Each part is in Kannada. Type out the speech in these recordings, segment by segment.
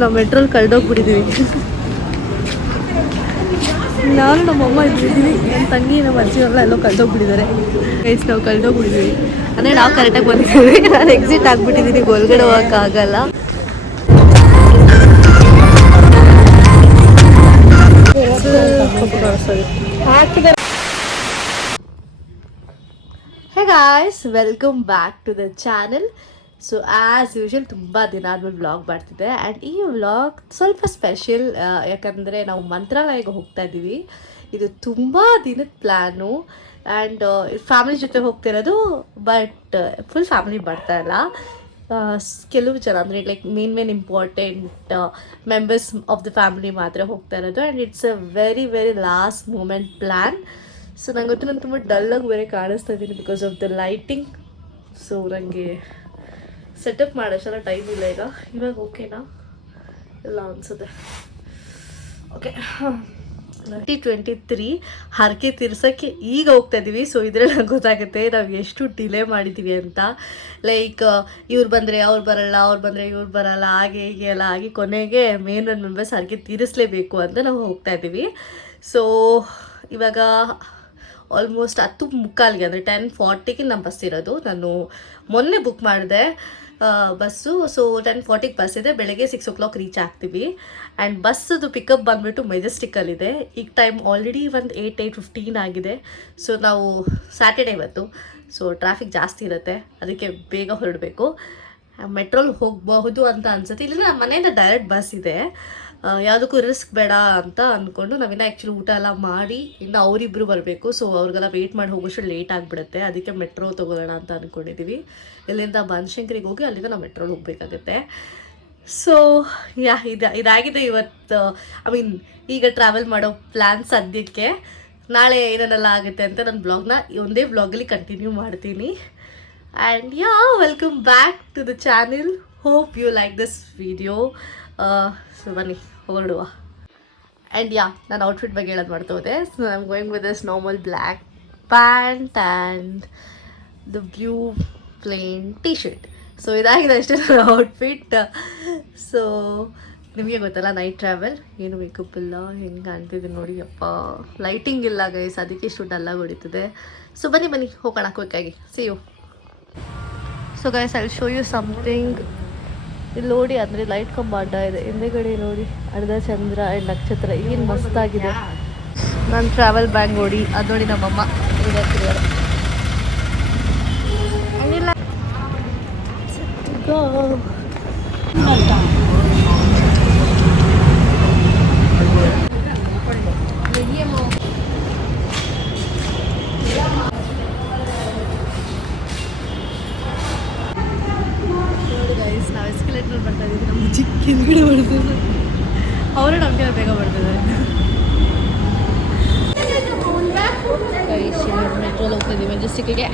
ನಾವು ಮೆಟ್ರೋಲ್ ಕಳೆದೋಗ್ಬಿಟ್ಟಿದ್ದೀವಿ. ನಾನು ನಮ್ಮಮ್ಮ ಇದ್ದಿದ್ದೀವಿ, ನನ್ನ ತಂಗಿ ನಮ್ಮ ಅಜ್ಜಿಯವ್ರೆಲ್ಲ ಎಲ್ಲೋ ಕಳೆದೋಗ್ಬಿಟ್ಟಿದ್ದಾರೆ. ಗೈಸ್ ನಾವು ಕಳೆದೋಗ್ಬಿಟ್ಟಿದ್ದೀವಿ ಅಂದರೆ ನಾವು ಕರೆಕ್ಟಾಗಿ ಬಂದಿದ್ದೀವಿ. ನಾನು ಎಕ್ಸಿಟ್ ಆಗಿಬಿಟ್ಟಿದ್ದೀನಿ, ಒಳಗಡೆ ಹೋಗೋಕ್ಕಾಗಲ್ಲ. Hey guys, welcome back to the channel. So as usual ತುಂಬ ದಿನ ಆದ್ಮೇಲೆ ವ್ಲಾಗ್ ಮಾಡ್ತಿದ್ದೆ. ಆ್ಯಂಡ್ ಈ ವ್ಲಾಗ್ ಸ್ವಲ್ಪ ಸ್ಪೆಷಲ್, ಯಾಕಂದರೆ ನಾವು ಮಂತ್ರಾಲಯಕ್ಕೆ ಹೋಗ್ತಾ ಇದ್ದೀವಿ. ಇದು ತುಂಬ ದಿನದ ಪ್ಲ್ಯಾನು ಆ್ಯಂಡ್ ಫ್ಯಾಮಿಲಿ ಜೊತೆ ಹೋಗ್ತಿರೋದು. ಬಟ್ ಫುಲ್ ಫ್ಯಾಮಿಲಿ ಬರ್ತಾ ಇಲ್ಲ, ಕೆಲವು ಜನ ಅಂದರೆ like main important members of the family ಮಾತ್ರ ಹೋಗ್ತಾ ಇರೋದು. And it's a very last moment plan. So ನಂಗೆ ಗೊತ್ತು, ನಾನು ತುಂಬ ಡಲ್ಲಾಗಿ ಬೇರೆ ಕಾಣಿಸ್ತಾ ಇದ್ದೀನಿ because of the lighting. So ನನಗೆ ಸೆಟಪ್ ಮಾಡೋಷ್ಟೆಲ್ಲ ಟೈಮ್ ಇಲ್ಲ. ಇವಾಗ ಓಕೆನಾ ಇಲ್ಲ ಅನಿಸುತ್ತೆ. ಓಕೆ, 2023 ಹರಕೆ ತೀರ್ಸೋಕ್ಕೆ ಈಗ ಹೋಗ್ತಾ ಇದ್ದೀವಿ. ಸೊ ಇದರಲ್ಲಿ ನಂಗೆ ಗೊತ್ತಾಗುತ್ತೆ ನಾವು ಎಷ್ಟು ಡಿಲೇ ಮಾಡಿದ್ದೀವಿ ಅಂತ. ಲೈಕ್ ಇವ್ರು ಬಂದರೆ ಅವ್ರು ಬರಲ್ಲ, ಅವ್ರು ಬಂದರೆ ಇವ್ರು ಬರಲ್ಲ, ಹಾಗೆ ಹೀಗೆ ಎಲ್ಲ ಆಗಿ ಕೊನೆಗೆ ಮೇನ್ ಮೆಂಬರ್ಸ್ ಹರಕೆ ತೀರಿಸಲೇಬೇಕು ಅಂತ ನಾವು ಹೋಗ್ತಾ ಇದ್ದೀವಿ. ಸೊ ಇವಾಗ ಆಲ್ಮೋಸ್ಟ್ 10:45 ಅಂದರೆ 10:40ಗೆ ನಮ್ಮ ಬಸ್ ಇರೋದು. ನಾನು ಮೊನ್ನೆ ಬುಕ್ ಮಾಡಿದೆ ಬಸ್ಸು. ಸೊ 10:40ಗೆ ಬಸ್ ಇದೆ, ಬೆಳಗ್ಗೆ 6 o'clock ರೀಚ್ ಆಗ್ತೀವಿ. ಆ್ಯಂಡ್ ಬಸ್ಸದು ಪಿಕಪ್ ಬಂದುಬಿಟ್ಟು ಮೆಜೆಸ್ಟಿಕಲ್ಲಿದೆ. ಈಗ ಟೈಮ್ ಆಲ್ರೆಡಿ ಒಂದು 8:15 ಆಗಿದೆ. ಸೊ ನಾವು ಸ್ಯಾಟರ್ಡೇ ಇವತ್ತು, ಸೊ ಟ್ರಾಫಿಕ್ ಜಾಸ್ತಿ ಇರುತ್ತೆ, ಅದಕ್ಕೆ ಬೇಗ ಹೊರಡಬೇಕು. ಮೆಟ್ರೋಲ್ ಹೋಗಬಹುದು ಅಂತ ಅನ್ಸುತ್ತೆ. ಇಲ್ಲಿಂದ ನಮ್ಮ ಮನೆಯಿಂದ ಡೈರೆಕ್ಟ್ ಬಸ್ ಇದೆ. ಯಾವುದಕ್ಕೂ ರಿಸ್ಕ್ ಬೇಡ ಅಂತ ಅಂದ್ಕೊಂಡು ನಾವಿನ್ನ ಆ್ಯಕ್ಚುಲಿ ಊಟ ಎಲ್ಲ ಮಾಡಿ ಇನ್ನು ಅವರಿಬ್ಬರು ಬರಬೇಕು. ಸೊ ಅವ್ರಿಗೆಲ್ಲ ವೆಯ್ಟ್ ಮಾಡಿ ಹೋಗೋಷ್ಟು ಲೇಟ್ ಆಗಿಬಿಡುತ್ತೆ. ಅದಕ್ಕೆ ಮೆಟ್ರೋ ತೊಗೊಳ್ಳೋಣ ಅಂತ ಅಂದ್ಕೊಂಡಿದ್ದೀವಿ. ಇಲ್ಲಿಂದ ಬನಶಂಕರಿಗೆ ಹೋಗಿ ಅಲ್ಲಿಂದ ನಾವು ಮೆಟ್ರೋಲ್ ಹೋಗಬೇಕಾಗುತ್ತೆ. ಸೊ ಇದಾಗಿದೆ ಇವತ್ತು. ಈಗ ಟ್ರಾವೆಲ್ ಮಾಡೋ ಪ್ಲ್ಯಾನ್ ಸದ್ಯಕ್ಕೆ. ನಾಳೆ ಏನೇನೆಲ್ಲ ಆಗುತ್ತೆ ಅಂತ ನನ್ನ ಬ್ಲಾಗ್ನ ಒಂದೇ ಬ್ಲಾಗಲ್ಲಿ ಕಂಟಿನ್ಯೂ ಮಾಡ್ತೀನಿ. And welcome back to the channel. Hope you like this video. So ಬನ್ನಿ ಹೊರಡುವ. ಆ್ಯಂಡ್ ನಾನು ಔಟ್ಫಿಟ್ ಬಗ್ಗೆ ಹೇಳೋದು ಮಾಡ್ತಾ ಹೋದೆ. So I am going with this normal black pant and the blue plain T shirt. So ಇದಾಗಿದೆ ಅಷ್ಟೇ ನನ್ನ ಔಟ್ಫಿಟ್. ಸೊ ನಿಮಗೆ ಗೊತ್ತಲ್ಲ, ನೈಟ್ ಟ್ರಾವೆಲ್ ಏನು ಮೇಕಪ್ ಇಲ್ಲ, ಹೆಂಗೆ ಕಾಣ್ತಿದೆ ನೋಡಿ. ಅಪ್ಪ ಲೈಟಿಂಗ್ ಇಲ್ಲ ಗೈಸ್, ಅದಕ್ಕೆ ಇಷ್ಟು ಡಲ್ಲಾಗಿ ಹೊಡಿತಿದೆ. ಸೊ ಬನ್ನಿ ಹೋಗೋಣ ಕ್ವಿಕ್ಕಾಗಿ. See you. So guys, I will show you something. ಇಲ್ಲಿ ನೋಡಿ, ಅಂದರೆ ಲೈಟ್ ಕಂಬ ಅಡ್ಡ ಇದೆ ಹಿಂದೆಗಡೆ ನೋಡಿ, ಅರ್ಧ ಚಂದ್ರ ಆ್ಯಂಡ್ ನಕ್ಷತ್ರ ಏನು ಮಸ್ತಾಗಿದೆ. ನನ್ನ ಟ್ರಾವೆಲ್ ಬ್ಯಾಗ್ ನೋಡಿ, ಅದು ನೋಡಿ ನಮ್ಮಮ್ಮ ಇದಾಗ್ತಿದ್ದಾರೆ. ನಾವು ಎಸ್ಕಲೇಟರ್ ಬರ್ತಾ ಇದ್ದೀವಿ. ನಮ್ಮ ಚಿಕ್ಕ ಹಿಂದ್ಗಡೆ ಬರ್ತಿದ್ರು, ಅವರೇ ನಮಗೆ ಬೇಗ ಬರ್ತಿದ್ದಾರೆ. ಮೆಟ್ರೋಲ್ ಹೋಗ್ತಾ ಇದ್ದೀವಿ ಮೆಜೆಸ್ಟಿಕ್ಗೆ.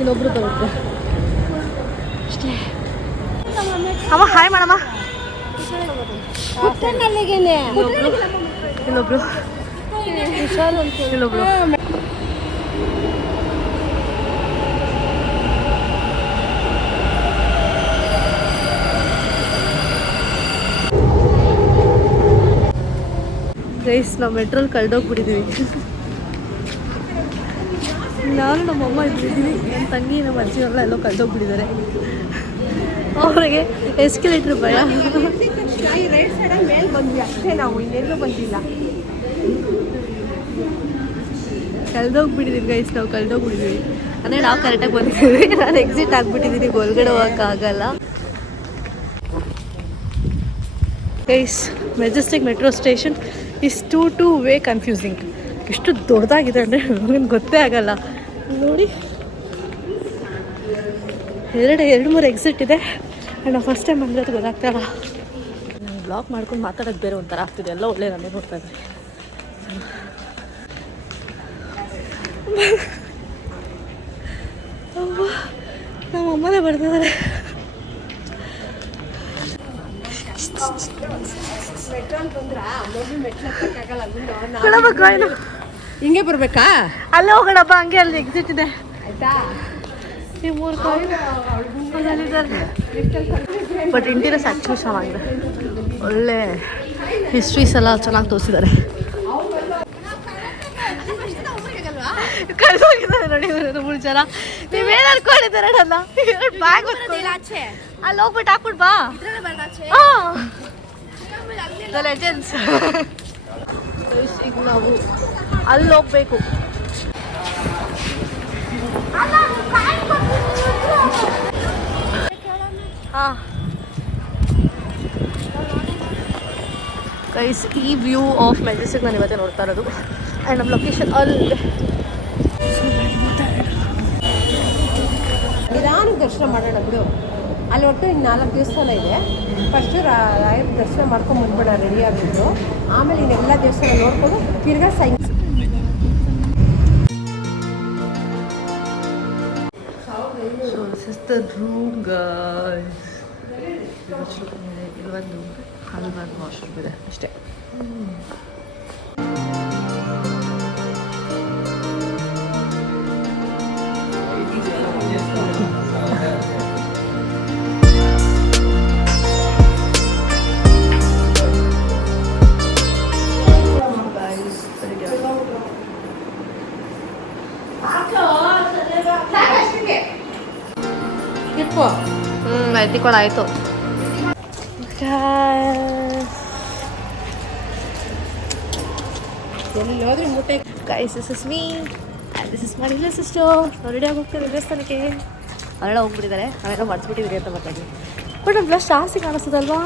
ಇಲ್ಲೊಬ್ರು ಬರುತ್ತೆ ಅಷ್ಟೇ. ಅಮ್ಮ ಹಾಯ್ ಮಾಡಮ್ಮ. ಇಲ್ಲೊಬ್ರು ಗೈಸ್, ನಾವು ಮೆಟ್ರೋಲ್ ಕಳೆದೋಗ್ಬಿಟ್ಟಿದ್ದೀವಿ. ನಾನು ನಮ್ಮಮ್ಮ ಇದ್ದಿದ್ದೀವಿ, ನನ್ನ ತಂಗಿ ನಮ್ಮ ಅಜ್ಜಿಯವ್ರೆಲ್ಲ ಎಲ್ಲೋ ಕಳೆದೋಗ್ಬಿಟ್ಟಿದ್ದಾರೆ. ಅವರಿಗೆ ಎಸ್ಕಲೇಟ್ರ್ ಭಯ. ಕಳೆದೋಗ್ಬಿಟ್ಟಿದ್ದೀವಿ ಗೈಸ್, ನಾವು ಕಳೆದೋಗ್ಬಿಟ್ಟಿದ್ದೀವಿ ಅಂದರೆ ನಾವು ಕರೆಕ್ಟಾಗಿ ಬಂದಿದ್ದೀವಿ. ನಾನು ಎಕ್ಸಿಟ್ ಆಗಿಬಿಟ್ಟಿದ್ದೀನಿ, ಒಳಗಡೆ ಹೋಗೋಕ್ಕಾಗಲ್ಲ. Guys, Majestic metro station is two way confusing. ಎಷ್ಟು ದೊಡ್ಡದಾಗಿದೆ ಅಂದರೆ ನನಗೆ ಗೊತ್ತೇ ಆಗಲ್ಲ. ನೋಡಿ, 2-3 ಎಕ್ಸಿಟ್ ಇದೆ. ಆ್ಯಂಡ್ ನಾವು ಫಸ್ಟ್ ಟೈಮ್ ಬಂದರೆ ಅದು ಗೊತ್ತಾಗ್ತಾಯಿಲ್ಲ. ನಾನು ಬ್ಲಾಕ್ ಮಾಡ್ಕೊಂಡು ಮಾತಾಡೋದು ಬೇರೆ ಒಂಥರ ಆಗ್ತಿದೆ. ಎಲ್ಲ ಒಳ್ಳೆ ನನ್ನೇ ನೋಡ್ತಾ ಇದ್ದೆ. ನಮ್ಮ ಅಮ್ಮನೇ ಬರ್ತಿದ್ದಾರೆ. ಹಿಂಗೆ ಬರ್ಬೇಕಾ? ಅಲ್ಲೇ ಹೋಗೋಣಪ್ಪ, ಹಂಗೆ ಅಲ್ಲಿ ಎಕ್ಸಿಟ್ ಇದೆ ಆಯ್ತಾ. ಈ 3 ಕಾಯಿನ್ ಬಟ್ ಇಂಟೀರಿಯರ್ಸ್ ಆ್ಯಕ್ಚುಲಿ ಚೆನ್ನಾಗಿದೆ. ಒಳ್ಳೆ ಹಿಸ್ಟ್ರೀಸ್ ಎಲ್ಲ ಚೆನ್ನಾಗಿ ತೋರಿಸಿದ್ದಾರೆ. ಕಳ್ದೋಗಿದ್ದಾರೆ ನೋಡಿ ಇವರು 3 ಜನ. ನೀವೇನು ಅನ್ಕೊಂಡಿದ್ದಾರೆ ನನ್ನ ಬ್ಯಾಗ್ ಅಲ್ಲಿ ಹೋಗ್ಬಿಟ್ಟು ಹಾಕ್ಬಿಟ್ಟು ಬಾ. The legends. ಈಗ ನಾವು ಅಲ್ಲಿ ಹೋಗ್ಬೇಕು. ಹಾಂ ಗೈಸ್, ಈ ವ್ಯೂ ಆಫ್ ಮೆಜೆಸ್ಟಿಕ್ ನಾನು ಇವತ್ತೇ ನೋಡ್ತಾ ಇರೋದು. ಆ್ಯಂಡ್ ನಮ್ಮ ಲೊಕೇಶನ್ ಅಲ್ಲಿ ನಿಧಾನಕ್ಕೆ ದರ್ಶನ ಮಾಡೋಣ ಬಿಡು. ಅಲ್ಲಿ ಒಟ್ಟು ಇನ್ನು 4 ದೇವಸ್ಥಾನ ಇದೆ. ಫಸ್ಟು ರಾಯರ ದರ್ಶನ ಮಾಡ್ಕೊಂಡು ಬಂದ್ಬೇಡ, ರೆಡಿ ಆಗಿದ್ದು. ಆಮೇಲೆ ಇನ್ನೆಲ್ಲ ದೇವಸ್ಥಾನ ನೋಡ್ಕೊಂಡು ತಿರ್ಗಾ So this is the room, guys. ಇಲ್ಲೊಂದು ಹಲ್ವೊಂದು ವಾಶ್ರೂಮ್ ಇದೆ ಅಷ್ಟೇ. ಎತ್ತಿಕೊಳ್ಳಾಯಿತು. ಎಲ್ಲಿ ಹೋದ್ರೆ ಮುಟ್ಟೆ. Guys, this is me and this is my little sister. ರೆಡಿಯಾಗಿ ಹೋಗ್ತೀವಿ ದೇವಸ್ಥಾನಕ್ಕೆ. ಅವರೆಲ್ಲ ಹೋಗ್ಬಿಟ್ಟಿದ್ದಾರೆ, ನಾವೆಲ್ಲ ಮರ್ಸ್ಬಿಟ್ಟಿದ್ದೀರಿ ಅಂತ ಮಾತಾಡಿ. ಬಟ್ ನಮ್ಮ ಬ್ಲಸ್ ಜಾಸ್ತಿ ಕಾಣಿಸ್ತದಲ್ವಾ?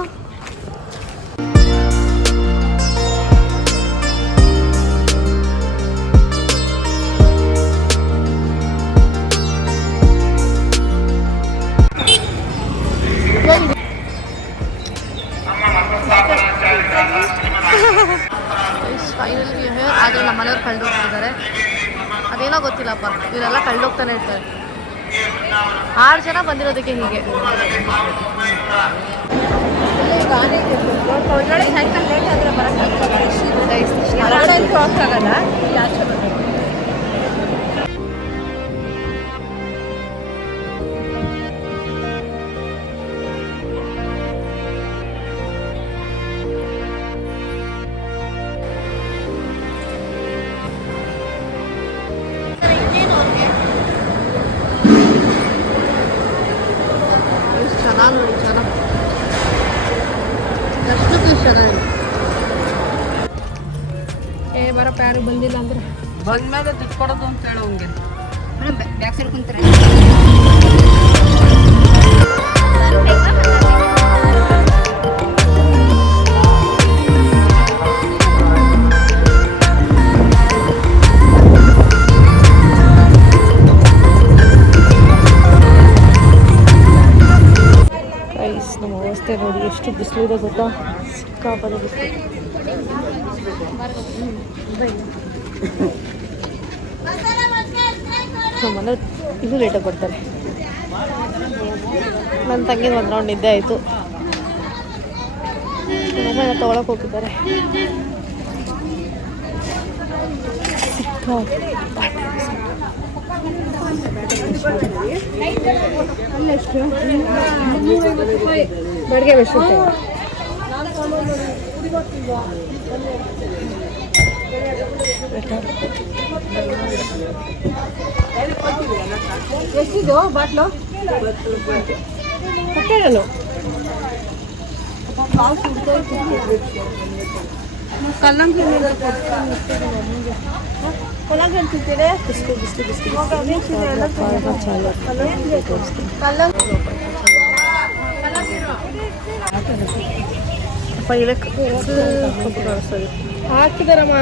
ಫೈನಲಿ ಆದರೆ ನಮ್ಮ ಮನೆಯವ್ರು ಕಳ್ದೋಗ್ತಿದ್ದಾರೆ. ಅದೇನೋ ಗೊತ್ತಿಲ್ಲಪ್ಪ, ಇವರೆಲ್ಲ ಕಳ್ದೋಗ್ತಾನೆ ಇರ್ತಾರೆ. 6 ಜನ ಬಂದಿರೋದಕ್ಕೆ ಹೀಗೆ. ಸೈಕಲ್ ಲೇಟ್ ಆದರೆ ಬರೋಕ್ಕಾಗಲ್ಲ. ಆಚೆ ಬರಬೇಕು. ನೋಡಿ ಜನ ಎಷ್ಟು ಚೆನ್ನಾಗಿ. ಬರಪ್ಪ, ಯಾರು ಬಂದಿಲ್ಲ ಅಂದ್ರೆ ಬಂದ್ಮೇಲೆ ದುಡ್ಡು ಕೊಡೋದು ಅಂತ ಹೇಳೋ ಹಂಗೆ ಬ್ಯಾಕ್ ಸೈಡ್ ಕುಂತಾರೆ. ನಮ್ಮ ಅವಸ್ಥೆ ನೋಡಿ, ಎಷ್ಟು ಬಿಸಿಲಿದೆ ಗೊತ್ತಾ? ಸಿಕ್ಕಾಪಟ್ಟೆ ಬಿಸಿಲು. ನಮ್ಮ ಮನೆ ಇನ್ನೂ ಲೇಟಾಗಿ ಬರ್ತಾರೆ. ನನ್ನ ತಂಗಿನ ಒಂದು ರೌಂಡ್ ನಿದ್ದೆ ಆಯಿತು. ನಮ್ಮಮ್ಮ ತೊಗೊಳಕ್ಕೆ ಹೋಗಿದ್ದಾರೆ. ಅಲ್ಲೆಷ್ಟು ಬಾಡಿಗೆ ಎಷ್ಟು? ಎಷ್ಟಿದು ಬಾಟ್ಲು? ಕಟ್ಟೇಳಲು ಕಲ್ಲಂಗಡಿ ತಿಂತೀರಿ? ಬಿಸ್ಲು ಬಿಸ್ಲು ಬಿಸ್ಲು ಹಾಕಿದಾರಮ್ಮ.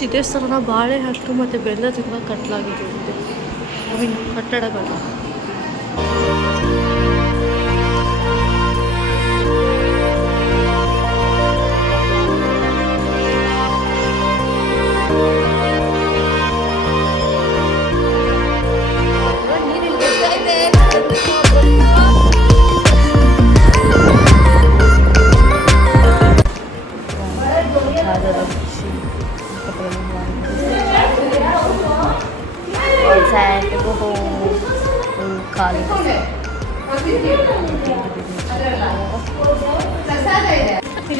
ಆಲ್ಮೋಸ್ಟ್ ಇದೇ ಸ್ಥಾನ ಬಾಳೆ ಹಣ್ಣು ಮತ್ತು ಬೆಲ್ಲದಿಂದ ಕಟ್ಟಲಾಗಿದೆ ಐ ಮೀನ್ ಕಟ್ಟಡಗಳು.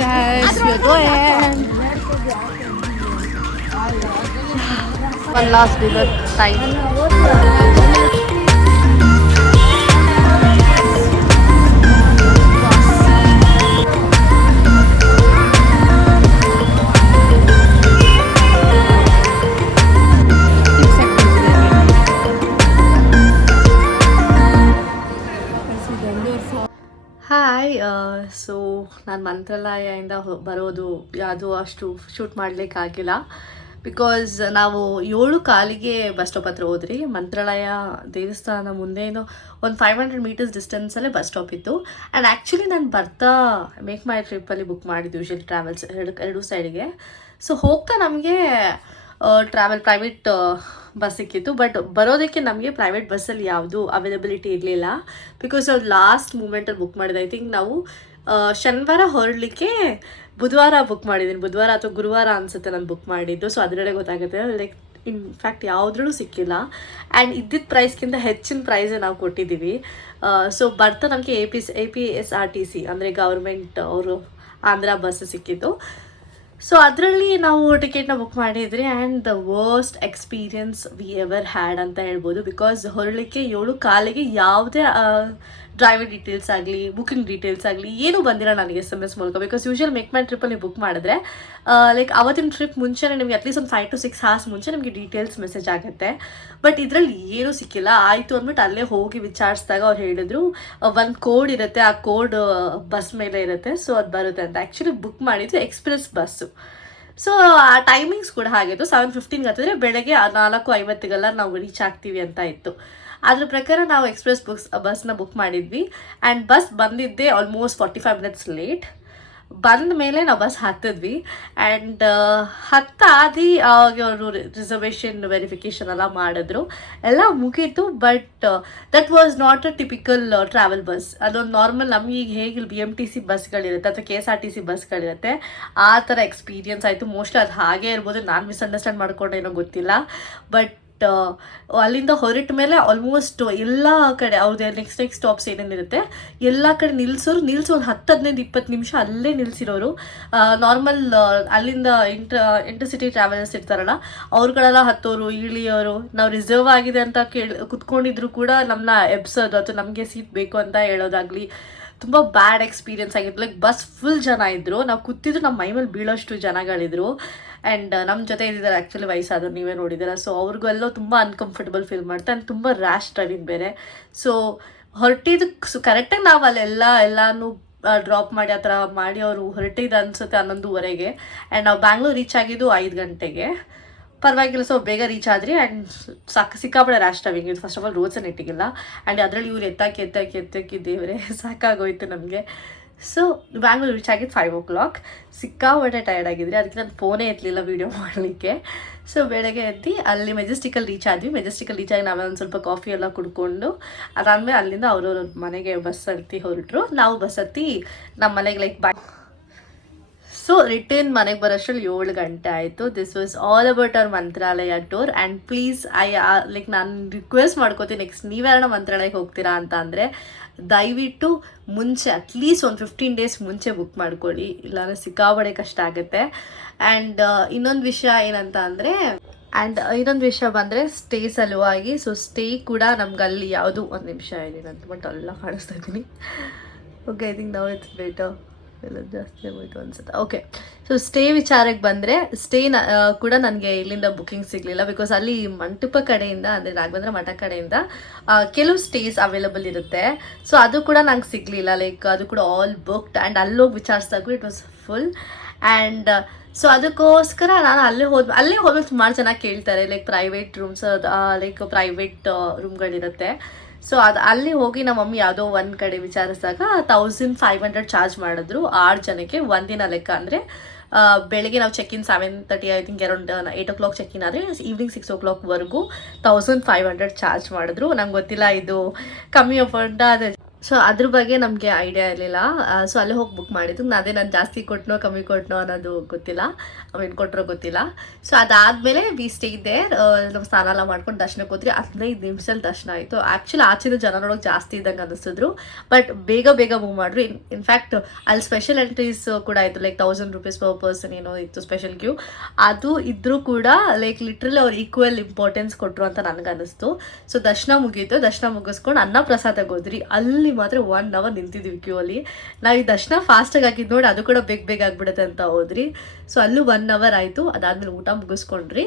Guys, we're going. One last dinner time. Hi so ನಾನು ಮಂತ್ರಾಲಯದಿಂದ ಬರೋದು ಯಾವುದೂ ಅಷ್ಟು ಶೂಟ್ ಮಾಡಲಿಕ್ಕಾಗಿಲ್ಲ ಬಿಕಾಸ್ ನಾವು 7:15 ಬಸ್ ಸ್ಟಾಪ್ ಹತ್ರ ಹೋದ್ರಿ. ಮಂತ್ರಾಲಯ ದೇವಸ್ಥಾನ ಮುಂದೆನೋ ಒಂದು 500 ಮೀಟರ್ಸ್ ಡಿಸ್ಟೆನ್ಸಲ್ಲೇ ಬಸ್ ಸ್ಟಾಪ್ ಇತ್ತು. ಆ್ಯಂಡ್ ಆ್ಯಕ್ಚುಲಿ ನಾನು ಬರ್ತಾ ಮೇಕ್ ಮೈ ಟ್ರಿಪ್ಪಲ್ಲಿ ಬುಕ್ ಮಾಡಿದ್ದು ಯೂಶಲಿ ಟ್ರಾವೆಲ್ಸ್ ಎರಡೂ ಸೈಡಿಗೆ. ಸೊ ಹೋಗ್ತಾ ನಮಗೆ ಪ್ರೈವೇಟ್ ಬಸ್ ಸಿಕ್ಕಿತ್ತು. ಬಟ್ ಬರೋದಕ್ಕೆ ನಮಗೆ ಪ್ರೈವೇಟ್ ಬಸ್ಸಲ್ಲಿ ಯಾವುದೂ ಅವೈಲಬಿಲಿಟಿ ಇರಲಿಲ್ಲ ಬಿಕಾಸ್ ಅವ್ರು ಲಾಸ್ಟ್ ಮೂಮೆಂಟಲ್ಲಿ ಬುಕ್ ಮಾಡಿದೆ. ಐ ಥಿಂಕ್ ನಾವು ಶನಿವಾರ ಹೊರಡಲಿಕ್ಕೆ ಬುಧವಾರ ಬುಕ್ ಮಾಡಿದ್ದೀನಿ, ಬುಧವಾರ ಅಥವಾ ಗುರುವಾರ ಅನಿಸುತ್ತೆ ನಾನು ಬುಕ್ ಮಾಡಿದ್ದು. ಸೊ ಅದರಡೆ ಗೊತ್ತಾಗುತ್ತೆ ಲೈಕ್ ಇನ್ಫ್ಯಾಕ್ಟ್ ಯಾವುದ್ರೂ ಸಿಕ್ಕಿಲ್ಲ. ಆ್ಯಂಡ್ ಇದ್ದಿದ್ದ ಪ್ರೈಸ್ಗಿಂತ ಹೆಚ್ಚಿನ ಪ್ರೈಸೇ ನಾವು ಕೊಟ್ಟಿದ್ದೀವಿ. ಸೊ ಬರ್ತಾ ನಮಗೆ APSRTC ಅಂದರೆ ಗೌರ್ಮೆಂಟ್ ಅವರು ಆಂಧ್ರ ಬಸ್ ಸಿಕ್ಕಿದ್ದು. ಸೊ ಅದರಲ್ಲಿ ನಾವು ಟಿಕೆಟ್ನ ಬುಕ್ ಮಾಡಿದ್ರಿ. And the worst experience we ever had ಅಂತ ಹೇಳ್ಬೋದು. ಬಿಕಾಸ್ ಹೊರಳಿಕ್ಕೆ 7:15 ಯಾವುದೇ ಡ್ರೈವರ್ ಡೀಟೇಲ್ಸ್ ಆಗಲಿ ಬುಕಿಂಗ್ ಡೀಟೇಲ್ಸ್ ಆಗಲಿ ಏನೂ ಬಂದಿಲ್ಲ ನನಗೆ SMS ಮೂಲಕ. ಬಿಕಾಸ್ ಯೂಶುವಲ್ ಮೇಕ್ ಮೈ ಟ್ರಿಪ್ಪಲ್ಲಿ ಬುಕ್ ಮಾಡಿದ್ರೆ ಲೈಕ್ ಅವತ್ತಿನ ಟ್ರಿಪ್ ಮುಂಚೆನೇ ನಿಮಗೆ ಅಟ್ಲೀಸ್ಟ್ ಒಂದು 5 to 6 hours ಮುಂಚೆ ನಿಮಗೆ ಡೀಟೇಲ್ಸ್ ಮೆಸೇಜ್ ಆಗುತ್ತೆ. ಬಟ್ ಇದರಲ್ಲಿ ಏನೂ ಸಿಕ್ಕಿಲ್ಲ. ಆಯಿತು ಅಂದ್ಬಿಟ್ಟು ಅಲ್ಲೇ ಹೋಗಿ ವಿಚಾರಿಸಿದಾಗ ಅವ್ರು ಹೇಳಿದ್ರು ಒಂದು ಕೋಡ್ ಇರುತ್ತೆ, ಆ ಕೋಡ್ ಬಸ್ ಮೇಲೆ ಇರುತ್ತೆ, ಸೊ ಅದು ಬರುತ್ತೆ ಅಂತ. ಆ್ಯಕ್ಚುಲಿ ಬುಕ್ ಮಾಡಿದ್ದು ಎಕ್ಸ್ಪ್ರೆಸ್ ಬಸ್ಸು. ಸೊ ಆ ಟೈಮಿಂಗ್ಸ್ ಕೂಡ ಹಾಗಿತ್ತು. 7:15 ಹತ್ತಿದ್ರೆ ಬೆಳಗ್ಗೆ 4:50 ನಾವು ರೀಚ್ ಆಗ್ತೀವಿ ಅಂತ ಇತ್ತು. ಅದ್ರ ಪ್ರಕಾರ ನಾವು ಎಕ್ಸ್ಪ್ರೆಸ್ ಬಸ್ನ ಬುಕ್ ಮಾಡಿದ್ವಿ. ಆ್ಯಂಡ್ ಬಸ್ ಬಂದಿದ್ದೆ ಆಲ್ಮೋಸ್ಟ್ 45 minutes ಲೇಟ್. ಬಂದ ಮೇಲೆ ನಾವು ಬಸ್ ಹತ್ತಿದ್ವಿ. ಆ್ಯಂಡ್ ಹತ್ತಾದಿ ಅವರು ರಿಸರ್ವೇಷನ್ ವೆರಿಫಿಕೇಷನ್ ಎಲ್ಲ ಮಾಡಿದ್ರು, ಎಲ್ಲ ಮುಗೀತು. But that was not a typical travel bus. ಅದೊಂದು ನಾರ್ಮಲ್ ನಮಗೆ ಈಗ ಹೇಗೆ BMTC ಬಸ್ಗಳಿರುತ್ತೆ ಅಥವಾ KSRTC ಬಸ್ಗಳಿರುತ್ತೆ ಆ ಥರ ಎಕ್ಸ್ಪೀರಿಯನ್ಸ್ ಆಯಿತು. ಮೋಸ್ಟ್ಲಿ ಅದು ಹಾಗೆ ಇರ್ಬೋದು, ನಾನು ಮಿಸ್ಅಂಡರ್ಸ್ಟ್ಯಾಂಡ್ ಮಾಡ್ಕೊಂಡೇನೋ ಗೊತ್ತಿಲ್ಲ. ಬಟ್ ಅಲ್ಲಿಂದ ಹೊರಟ ಮೇಲೆ ಆಲ್ಮೋಸ್ಟ್ ಎಲ್ಲ ಕಡೆ ಅವ್ರದ್ದು ನೆಕ್ಸ್ಟ್ ಸ್ಟಾಪ್ಸ್ ಏನೇನಿರುತ್ತೆ ಎಲ್ಲ ಕಡೆ ನಿಲ್ಲಿಸೋರು ಒಂದು 10-15-20 ನಿಮಿಷ ಅಲ್ಲೇ ನಿಲ್ಲಿಸಿರೋರು. ನಾರ್ಮಲ್ ಅಲ್ಲಿಂದ ಇಂಟರ್ಸಿಟಿ ಟ್ರಾವೆಲರ್ಸ್ ಇರ್ತಾರಲ್ಲ ಅವ್ರುಗಳೆಲ್ಲ ಹತ್ತೋರು ಇಳಿಯೋರು. ನಾವು ರಿಸರ್ವ್ ಆಗಿದೆ ಅಂತ ಕುತ್ಕೊಂಡಿದ್ರು ಕೂಡ ನಮ್ಮನ್ನ ಎಬ್ಸೋದು ಅಥವಾ ನಮಗೆ ಸೀಟ್ ಬೇಕು ಅಂತ ಹೇಳೋದಾಗಲಿ ತುಂಬ ಬ್ಯಾಡ್ ಎಕ್ಸ್ಪೀರಿಯನ್ಸ್ ಆಗಿತ್ತು. ಲೈಕ್ ಬಸ್ ಫುಲ್ ಜನ ಇದ್ದರು, ನಾವು ಕೂತಿದ್ರು ನಮ್ಮ ಮೈ ಮೇಲೆ ಬೀಳೋಷ್ಟು ಜನಗಳಿದ್ರು. ಆ್ಯಂಡ್ ನಮ್ಮ ಜೊತೆ ಇದ್ದಿದ್ದಾರೆ ಆ್ಯಕ್ಚುಲಿ ವಯಸ್ಸಾದ್ರು, ನೀವೇ ನೋಡಿದ್ದೀರ. ಸೊ ಅವ್ರಿಗೆಲ್ಲೋ ತುಂಬ ಅನ್ಕಂಫರ್ಟಬಲ್ ಫೀಲ್ ಮಾಡ್ತಾರೆ. ಆ್ಯಂಡ್ ತುಂಬ ರ್ಯಾಶ್ ಡ್ರೈವಿಂಗ್ ಬೇರೆ. ಸೊ ಹೊರಟಿದ್ದು ಕರೆಕ್ಟಾಗಿ ನಾವು ಎಲ್ಲನೂ ಡ್ರಾಪ್ ಮಾಡಿ ಆ ಥರ ಮಾಡಿ ಅವರು ಹೊರಟಿದ್ದು ಅನಿಸುತ್ತೆ 11:15. ಆ್ಯಂಡ್ ನಾವು ಬ್ಯಾಂಗ್ಳೂರು ರೀಚ್ ಆಗಿದ್ದು 5 ಗಂಟೆಗೆ. ಪರವಾಗಿಲ್ಲ, ಸೊ ಬೇಗ ರೀಚ್ ಆದ್ರಿ. ಆ್ಯಂಡ್ ಸಿಕ್ಕಾಪಡೆ ರ್ಯಾಶ್ ಡ್ರೈವಿಂಗ್ ಇದು. ಫಸ್ಟ್ ಆಫ್ ಆಲ್ ರೋಡ್ಸನ್ನು ಇಟ್ಟಿಗಿಲ್ಲ. ಆ್ಯಂಡ್ ಅದರಲ್ಲಿ ಇವ್ರು ಎತ್ತಾಕಿ ದೇವರೇ ಸಾಕಾಗೋಯ್ತು ನಮಗೆ. ಸೊ ಬ್ಯಾಂಗ್ಳೂರು ರೀಚ್ ಆಗಿದ್ದು 5 o'clock. ಸಿಕ್ಕಾಪಟ್ಟೆ ಟಯರ್ಡ್ ಆಗಿದ್ರಿ, ಅದಕ್ಕೆ ನಾನು ಫೋನೇ ಎತ್ತಲಿಲ್ಲ ವೀಡಿಯೋ ಮಾಡಲಿಕ್ಕೆ. ಸೊ ಬೆಳಗ್ಗೆ ಎದ್ದು ಅಲ್ಲಿ ಮೆಜೆಸ್ಟಿಕಲ್ಲಿ ರೀಚ್ ಆದ್ವಿ. ಮೆಜೆಸ್ಟಿಕಲ್ಲಿ ರೀಚ್ ಆಗಿ ನಾವೇ ಒಂದು ಸ್ವಲ್ಪ ಕಾಫಿ ಎಲ್ಲ ಕುಡ್ಕೊಂಡು ಅದಾದಮೇಲೆ ಅಲ್ಲಿಂದ ಅವ್ರವ್ರ ಮನೆಗೆ ಬಸ್ ಹತ್ತಿ ಹೊರಟರು. ನಾವು ಬಸ್ ಹತ್ತಿ ನಮ್ಮ ಮನೆಗೆ ಲೈಕ್ ಸೊ ರಿಟರ್ನ್ ಮನೆಗೆ ಬರೋಷ್ಟ್ರಲ್ಲಿ 7 ಗಂಟೆ ಆಯಿತು. This was all about our Mantralaya tour. And please like ನಾನು ರಿಕ್ವೆಸ್ಟ್ ಮಾಡ್ಕೋತೀನಿ, ನೆಕ್ಸ್ಟ್ ನೀವ್ಯಾರಣ ಮಂತ್ರಾಲಯಕ್ಕೆ ಹೋಗ್ತೀರಾ ಅಂತ ಅಂದರೆ ದಯವಿಟ್ಟು ಮುಂಚೆ ಅಟ್ಲೀಸ್ಟ್ ಒಂದು 15 days ಮುಂಚೆ ಬುಕ್ ಮಾಡ್ಕೊಳ್ಳಿ, ಇಲ್ಲಾಂದರೆ ಸಿಕ್ಕಾಬಡೆ ಕಷ್ಟ ಆಗುತ್ತೆ. ಆ್ಯಂಡ್ ಇನ್ನೊಂದು ವಿಷಯ ಬಂದರೆ ಸ್ಟೇ ಸಲುವಾಗಿ. ಸೊ ಸ್ಟೇ ಕೂಡ ನಮ್ಗೆ ಅಲ್ಲಿ ಯಾವುದು ಒಂದು ನಿಮಿಷ ಇದೆ ಅಂತ ಬಟ್ ಎಲ್ಲ ಕಾಣಿಸ್ತಾ ಇದ್ದೀನಿ. Okay, I think now it's better. ಎಲ್ಲ ಜಾಸ್ತಿ ಆಗೋಯ್ತು ಅನ್ಸುತ್ತೆ. ಓಕೆ, ಸೊ ಸ್ಟೇ ವಿಚಾರಕ್ಕೆ ಬಂದರೆ ಕೂಡ ನನಗೆ ಇಲ್ಲಿಂದ ಬುಕಿಂಗ್ ಸಿಗಲಿಲ್ಲ. ಬಿಕಾಸ್ ಅಲ್ಲಿ ಮಂಟಪ ಕಡೆಯಿಂದ ಅಂದರೆ ರಾಘವೇಂದ್ರ ಮಠ ಕಡೆಯಿಂದ ಕೆಲವು ಸ್ಟೇಸ್ ಅವೈಲಬಲ್ ಇರುತ್ತೆ. ಸೊ ಅದು ಕೂಡ ನಂಗೆ ಸಿಗಲಿಲ್ಲ. ಲೈಕ್ ಅದು ಕೂಡ ಆಲ್ ಬುಕ್ಡ್. ಆ್ಯಂಡ್ ಅಲ್ಲೋಗಿ ವಿಚಾರಿಸಿದಾಗೂ it was full. And so ಅದಕ್ಕೋಸ್ಕರ ನಾನು ಅಲ್ಲೇ ಹೋದ್ಮೇಲೆ ಸುಮಾರು ಜನ ಕೇಳ್ತಾರೆ like private rooms like private ರೂಮ್ಗಳಿರುತ್ತೆ. ಸೊ ಅಲ್ಲಿ ಹೋಗಿ ನಮ್ಮ ಮಮ್ಮಿ ಯಾವುದೋ ಒಂದು ಕಡೆ ವಿಚಾರಿಸಿದಾಗ 1500 ಚಾರ್ಜ್ ಮಾಡಿದ್ರು 6 ಜನಕ್ಕೆ ಒಂದಿನ ಲೆಕ್ಕ. ಅಂದರೆ ಬೆಳಗ್ಗೆ ನಾವು ಚೆಕ್-ಇನ್ 7:30 ಐ ಥಿಂಕ್ ಅರೌಂಡ್ 8 o'clock ಚೆಕ್-ಇನ್ ಆದರೆ ಈವ್ನಿಂಗ್ 6 o'clockವರೆಗೂ 1500 ಚಾರ್ಜ್ ಮಾಡಿದ್ರು. ನಂಗೆ ಗೊತ್ತಿಲ್ಲ ಇದು ಕಮ್ಮಿ ಅಮೌಂಟ ಅದೇ. ಸೊ ಅದ್ರ ಬಗ್ಗೆ ನಮಗೆ ಐಡಿಯಾ ಇರಲಿಲ್ಲ. ಸೊ ಅಲ್ಲೇ ಹೋಗಿ ಬುಕ್ ಮಾಡಿದ್ದು. ನಾನು ಜಾಸ್ತಿ ಕೊಟ್ಟನೋ ಕಮ್ಮಿ ಕೊಟ್ಟನೋ ಅನ್ನೋದು ಗೊತ್ತಿಲ್ಲ, ಅವೇನು ಕೊಟ್ಟರೋ ಗೊತ್ತಿಲ್ಲ. ಸೊ ಅದಾದಮೇಲೆ ವಿ ಸ್ಟೇ ಇದೆ. ನಾವು ಸ್ನಾನ ಎಲ್ಲ ಮಾಡ್ಕೊಂಡು ದರ್ಶನಕ್ಕೆ ಹೋದ್ರಿ. 15 ನಿಮಿಷದಲ್ಲಿ ದರ್ಶನ ಆಯಿತು. ಆ್ಯಕ್ಚುಲಿ ಆಚೆದು ಜನ ನೋಡೋಕೆ ಜಾಸ್ತಿ ಇದ್ದಂಗೆ ಅನ್ನಿಸಿದ್ರು, ಬಟ್ ಬೇಗ ಮೂವ್ ಮಾಡಿದ್ರು. ಇನ್ಫ್ಯಾಕ್ಟ್ ಅಲ್ಲಿ ಸ್ಪೆಷಲ್ ಎಂಟ್ರೀಸ್ ಕೂಡ ಇತ್ತು, ಲೈಕ್ 1000 rupees per person ಏನೋ ಇತ್ತು ಸ್ಪೆಷಲ್ ಕ್ಯೂ. ಅದು ಇದ್ರೂ ಕೂಡ ಲೈಕ್ ಲಿಟ್ರಲಿ ಅವ್ರು ಈಕ್ವಲ್ ಇಂಪಾರ್ಟೆನ್ಸ್ ಕೊಟ್ಟರು ಅಂತ ನನಗನ್ನಿಸ್ತು. ಸೊ ದರ್ಶನ ಮುಗೀತು. ದರ್ಶನ ಮುಗಿಸ್ಕೊಂಡು ಅನ್ನ ಪ್ರಸಾದಕ್ಕೆ ಹೋದ್ರಿ. ಅಲ್ಲಿ ಮಾತ್ರ 1 hour ನಿಂತಿದ್ವಿ ಕ್ಯೂ ಅಲ್ಲಿ. ನಾವು ಈ ದರ್ಶನ ಫಾಸ್ಟಾಗಿ ಹಾಕಿದ್ದು ನೋಡಿ ಅದು ಕೂಡ ಬೇಗ ಆಗಿಬಿಡುತ್ತೆ ಅಂತ ಹೋದ್ರಿ. ಸೊ ಅಲ್ಲೂ 1 hour ಆಯಿತು. ಅದಾದಮೇಲೆ ಊಟ ಮುಗಿಸ್ಕೊಂಡ್ರಿ.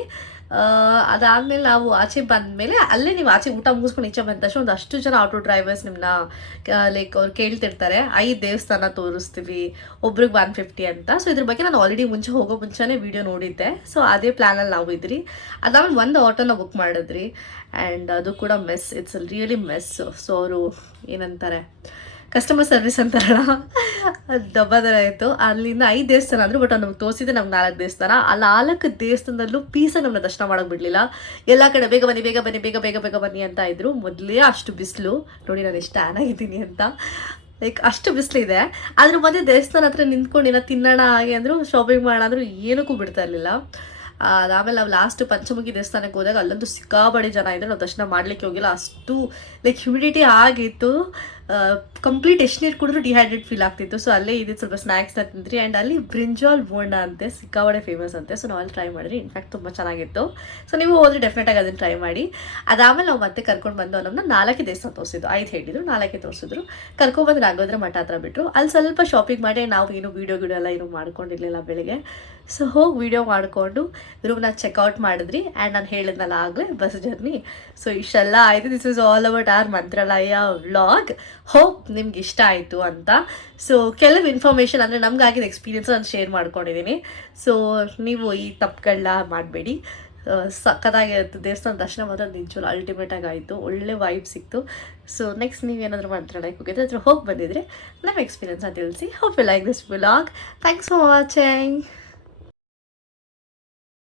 ಅದಾದಮೇಲೆ ನಾವು ಆಚೆ ಬಂದಮೇಲೆ ಅಲ್ಲೇ ನೀವು ಆಚೆ ಊಟ ಮುಗಿಸ್ಕೊಂಡು ಈಚೆ ಬಂದ ತಕ್ಷಣ ಒಂದಷ್ಟು ಜನ ಆಟೋ ಡ್ರೈವರ್ಸ್ ನಿಮ್ಮನ್ನ ಲೈಕ್ ಅವ್ರು ಕೇಳ್ತಿರ್ತಾರೆ 5 ದೇವಸ್ಥಾನ ತೋರಿಸ್ತೀವಿ, ಒಬ್ರಿಗೆ 150 ಅಂತ. ಸೊ ಇದ್ರ ಬಗ್ಗೆ ನಾನು ಆಲ್ರೆಡಿ ಹೋಗೋ ಮುಂಚೆನೇ ವೀಡಿಯೋ ನೋಡಿದ್ದೆ. ಸೊ ಅದೇ ಪ್ಲ್ಯಾನಲ್ಲಿ ನಾವು ಇದ್ರಿ. ಅದಾದ್ಮೇಲೆ ಒಂದು ಆಟೋನ ಬುಕ್ ಮಾಡಿದ್ರಿ ಆ್ಯಂಡ್ ಅದು ಕೂಡ mess, it's really mess. So ಅವರು ಏನಂತಾರೆ ಕಸ್ಟಮರ್ ಸರ್ವಿಸ್ ಅಂತಾರಲ್ಲ, ದಬ್ಬ ಥರ ಆಯಿತು. ಅಲ್ಲಿಂದ 5 ದೇವಸ್ಥಾನ ಅಂದರು, ಬಟ್ ನಮ್ಗೆ ತೋರಿಸಿದೆ ನಮ್ಗೆ 4 ದೇವಸ್ಥಾನ. ಆ 4 ದೇವಸ್ಥಾನದಲ್ಲೂ ಪೀಸಾಗಿ ನಮ್ಮನ್ನ ದರ್ಶನ ಮಾಡೋಕೆ ಬಿಡಲಿಲ್ಲ. ಎಲ್ಲ ಕಡೆ ಬೇಗ ಬನ್ನಿ ಅಂತ ಇದ್ರು. ಮೊದಲೇ ಅಷ್ಟು ಬಿಸಿಲು ನೋಡಿ, ನಾನು ಎಷ್ಟು ಟ್ಯಾನ್ ಆಗಿದ್ದೀನಿ ಅಂತ. ಲೈಕ್ ಅಷ್ಟು ಬಿಸಿಲಿದೆ. ಅದ್ರ ಮಧ್ಯೆ ದೇವಸ್ಥಾನ ಹತ್ರ ನಿಂತ್ಕೊಂಡು ಏನೋ ತಿನ್ನೋಣ ಹಾಗೆ ಅಂದರು, ಶಾಪಿಂಗ್ ಮಾಡೋಣ ಅಂದರು, ಏನಕ್ಕೂ ಬಿಡ್ತಾ ಇರಲಿಲ್ಲ. ಅದಾದಮೇಲೆ ನಾವು ಲಾಸ್ಟ್ ಪಂಚಮುಖಿ ದೇವಸ್ಥಾನಕ್ಕೆ ಹೋದಾಗ ಅಲ್ಲಂತೂ ಸಿಕ್ಕಾಬಡಿ ಜನ ಇದ್ದರು. ನಾವು ದರ್ಶನ ಮಾಡಲಿಕ್ಕೆ ಹೋಗಿಲ್ಲ, ಅಷ್ಟು ಲೈಕ್ ಹ್ಯುಮಿಡಿಟಿ ಆಗಿತ್ತು. ಕಂಪ್ಲೀಟ್ ಎಷ್ಟು ನೀರು ಕುಡಿದ್ರು ಡಿಹೈಡ್ರೇಟ್ ಫೀಲ್ ಆಗ್ತಿತ್ತು. ಸೊ ಅಲ್ಲೇ ಇದ್ದಿದ್ದು ಸ್ವಲ್ಪ ಸ್ನ್ಯಾಕ್ಸ್ನ ತಿಂದ್ರಿ. ಆ್ಯಂಡ್ ಅಲ್ಲಿ ಬ್ರಿಂಜಾಲ್ ಬೋಂಡ ಅಂತೆ ಸಿಕ್ಕಾಬಡೆ ಫೇಮಸ್ ಅಂತೆ. ಸೊ ನಾವು ಅಲ್ಲಿ ಟ್ರೈ ಮಾಡಿರಿ. ಇನ್ಫ್ಯಾಕ್ಟ್ ತುಂಬ ಚೆನ್ನಾಗಿತ್ತು. ಸೊ ನೀವು ಹೋದ್ರೆ ಡೆಫಿನೆಟಾಗಿ ಅದನ್ನು ಟ್ರೈ ಮಾಡಿ. ಅದಾದಮೇಲೆ ನಾವು ಮತ್ತೆ ಕರ್ಕೊಂಡು ಬಂದು ನಮ್ಮನ್ನ 4 ದೇವಸ್ಥಾನ ತೋರಿಸಿದ್ದು. 5 ಹೇಳಿದ್ರು, 4 ತೋರಿಸಿದ್ರು. ಕರ್ಕೊಂಡ್ಬಂದು ರಾಘವೇಂದ್ರ ಮಠ ಹತ್ರ ಬಿಟ್ಟರು. ಅಲ್ಲಿ ಸ್ವಲ್ಪ ಶಾಪಿಂಗ್ ಮಾಡಿ ನಾವು ಏನು ವೀಡಿಯೋ ಎಲ್ಲ ಏನು ಮಾಡ್ಕೊಂಡಿರಲಿಲ್ಲ ಬೆಳಿಗ್ಗೆ. ಸೊ ಹೋಗಿ ವೀಡಿಯೋ ಮಾಡಿಕೊಂಡು ರೂಮ್ನ ಚೆಕ್ಔಟ್ ಮಾಡಿದ್ರಿ. ಆ್ಯಂಡ್ ನಾನು ಹೇಳಿದ್ನಲ್ಲ ಆಗಲೇ ಬಸ್ ಜರ್ನಿ. ಸೊ ಇಷ್ಟೆಲ್ಲ ಆಯಿತು. This is all about our Mantralaya vlog. Hope ನಿಮ್ಗೆ ಇಷ್ಟ ಆಯಿತು ಅಂತ. ಸೊ ಕೆಲವು ಇನ್ಫಾರ್ಮೇಷನ್ ಅಂದರೆ ನಮಗಾಗಿದ್ದ ಎಕ್ಸ್ಪೀರಿಯನ್ಸ್ ನಾನು ಶೇರ್ ಮಾಡ್ಕೊಂಡಿದ್ದೀನಿ. ಸೊ ನೀವು ಈ ತಪ್ಪುಗಳನ್ನ ಮಾಡಬೇಡಿ. ಸಕ್ಕತ್ತಾಗಿರುತ್ತೆ. ದೇವಸ್ಥಾನ ದರ್ಶನ ಮಾತ್ರ ನಿಜವಲ್ಲ ಅಲ್ಟಿಮೇಟಾಗಿ ಆಯಿತು. ಒಳ್ಳೆ ವೈಬ್ ಸಿಕ್ತು. ಸೊ ನೆಕ್ಸ್ಟ್ ನೀವೇನಾದರೂ ಮಂತ್ರಾಲಯಕ್ಕೆ ಹೋಗಿದ್ರೆ ಅದ್ರ ಹೋಗಿ ಬಂದಿದ್ರೆ ನಮ್ಮ ಎಕ್ಸ್ಪೀರಿಯನ್ಸ್ನ ತಿಳಿಸಿ. Hope you like this vlog. Thanks for watching.